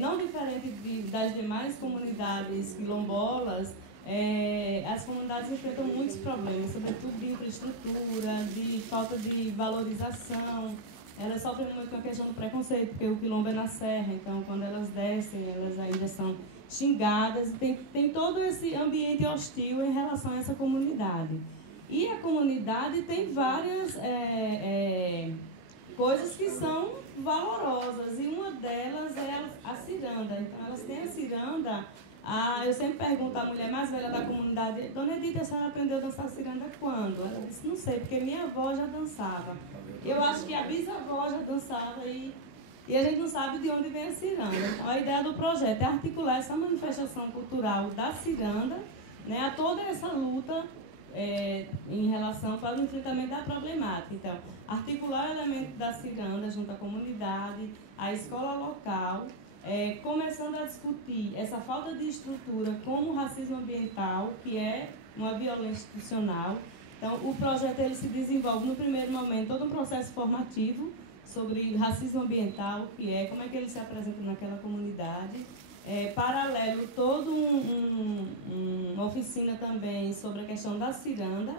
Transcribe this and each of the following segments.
não diferente das demais comunidades quilombolas, as comunidades enfrentam muitos problemas, sobretudo de infraestrutura, de falta de valorização. Elas sofrem muito com a questão do preconceito, porque o quilombo é na serra, então quando elas descem, elas ainda são xingadas, tem todo esse ambiente hostil em relação a essa comunidade. E a comunidade tem várias coisas que são valorosas, e uma delas é a ciranda. Então elas têm a ciranda. Eu sempre pergunto à mulher mais velha da comunidade: Dona Edith, a senhora aprendeu a dançar ciranda quando? Ela disse: não sei, porque minha avó já dançava. Eu acho que a bisavó já dançava e a gente não sabe de onde vem a ciranda. Então, a ideia do projeto é articular essa manifestação cultural da ciranda, né, a toda essa luta em relação ao enfrentamento da problemática. Então, articular o elemento da ciranda junto à comunidade, à escola local, começando a discutir essa falta de estrutura como o racismo ambiental, que é uma violência institucional. Então, o projeto ele se desenvolve, no primeiro momento, todo um processo formativo sobre racismo ambiental, que é como é que ele se apresenta naquela comunidade. Paralelo, toda uma oficina também sobre a questão da ciranda,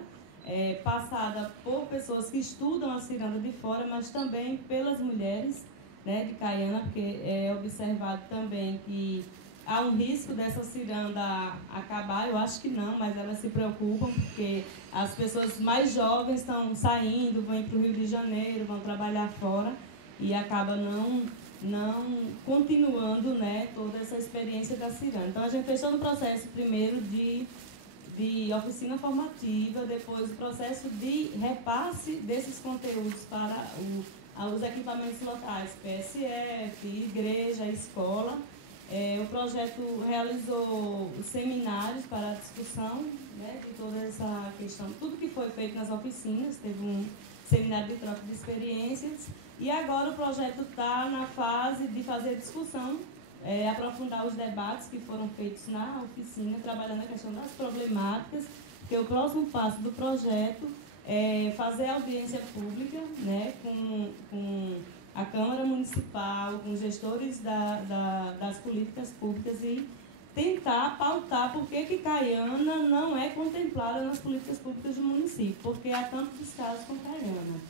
passada por pessoas que estudam a ciranda de fora, mas também pelas mulheres, né, de Caiana, porque é observado também que há um risco dessa ciranda acabar. Eu acho que não, mas elas se preocupam porque as pessoas mais jovens estão saindo, vão para o Rio de Janeiro, vão trabalhar fora e acaba não continuando, né, toda essa experiência da ciranda. Então a gente fez todo o processo primeiro de oficina formativa, depois o processo de repasse desses conteúdos para os equipamentos locais, PSF, igreja, escola. O projeto realizou seminários para a discussão, né, de toda essa questão, tudo que foi feito nas oficinas. Teve um seminário de troca de experiências e agora o projeto está na fase de fazer discussão, aprofundar os debates que foram feitos na oficina, trabalhando a questão das problemáticas, porque o próximo passo do projeto é fazer audiência pública, né, com a Câmara Municipal, com gestores das políticas públicas e tentar pautar por que Caiana não é contemplada nas políticas públicas do município, porque há tantos casos com Caiana.